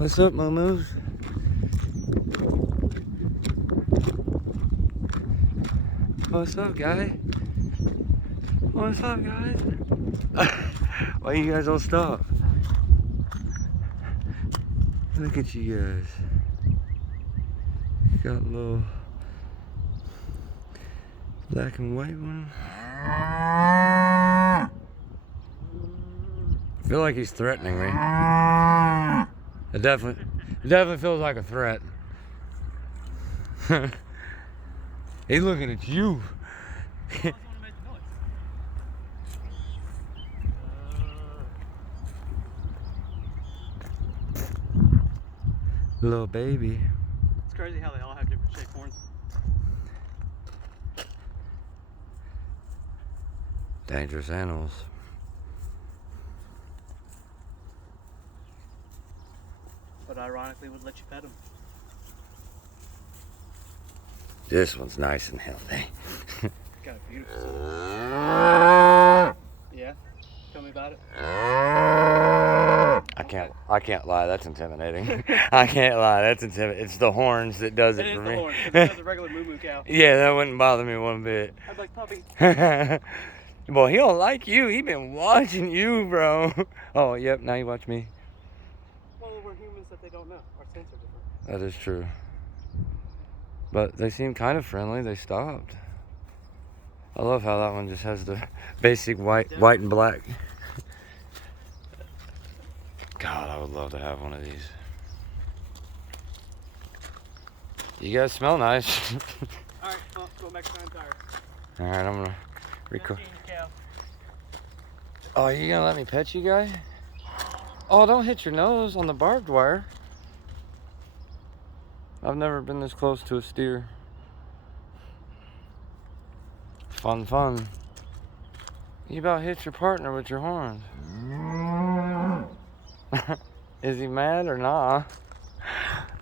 What's up, moo-moos? What's up, guy? What's up, guys? Why you guys all stop? Look at you guys. Got a little black and white one. I feel like he's threatening me. It definitely feels like a threat. He's looking at you. Little baby. It's crazy how they all have different shaped horns. Dangerous animals. But ironically would let you pet them. This one's nice and healthy. Got a beautiful soul. Yeah? Tell me about it. I can't lie, that's intimidating. I can't lie, that's intimidating. It's the horns that does it for me. It is the horns, because it's a regular moo-moo cow. Yeah, that wouldn't bother me one bit. I'd like puppy. Boy, he don't like you. He been watching you, bro. Oh, yep, now you watch me. Well, we're humans that they don't know. Our sense are different. That is true. But they seem kind of friendly. They stopped. I love how that one just has the basic white and black. God, I would love to have one of these. You guys smell nice. Alright, well, go back to my tire. Alright, I'm gonna record. Oh, you gonna let me pet you, guy? Oh, don't hit your nose on the barbed wire. I've never been this close to a steer. Fun, fun. You about hit your partner with your horns. Is he mad or nah?